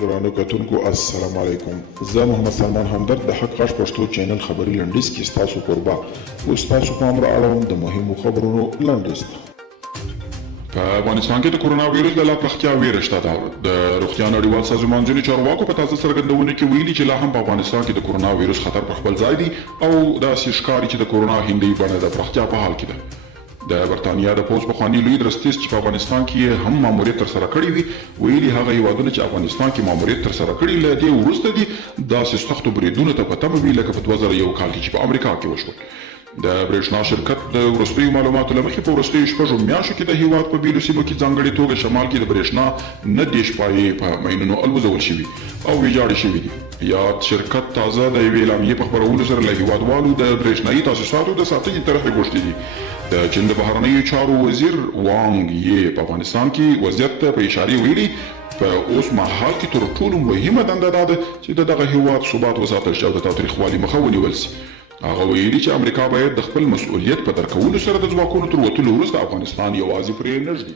ګرانو کتونکو السلام علیکم. زه محمد سلمان همدرد د حق غږ پښتو چینل خبري لنډیز کې ستاسو کوربه اوس تاسو پام را اړوم د مهمو خبرونو لنډیز ته. په افغانستان کې د کرونا ویروس د لا پراختیا ویره شته ده. د روغتیا نړیوال سازمان ځینو چارواکو په تازه څرګندونه کې ویلي چې لا هم په افغانستان کې د کرونا ویروس خطر په خپل ځای دی او داسې ښکاري چې د کرونا هندۍ بڼه د پراختیا په حال کې ده. د برتانیا د پوځ پخواني لوی درستیز چې په افغانستان کې هم ماموریت ترسره کړی دی ویلي هغه هیوادونه چې افغانستان کې ماموریت ترسره کړي له دې وروسته دي داسې سختو بریدونو ته په تمه وي لکه په 2001 کال کې چې په امریکا کې وشول. د برېښنا شرکت د وروستیو معلوماتو له مخې په وروستیو شپږو میاشتو کې د هیواد په بیلو سیمو کې ځانګړې توګه شمال کې د برېښنا 9 پایې په ماینونو الوزول شوي او ویجاړې شوي دي. یاد شرکت تازه د یوې اعلامیې په خپرولو سره له هیوادوالو د برېښنایي تاسیساتو د ساتنې طرحې غوښتي دي. د چین د بهرنیو چارو وزیر وانګ یې په افغانستان کې وضعیت ته په اشارې ویلي په اوس مهال کې تر ټولو مهمه دنده دا ده چې دغه هیواد ثبات وساتل شي او د تاوتریخوالي مخه ونیول شي. هغه ویلي چې امریکا باید د خپل مسؤلیت په درک کولو سره د ځواکونو تر وتلو وروسته افغانستان یوازې پرې نه ږدي.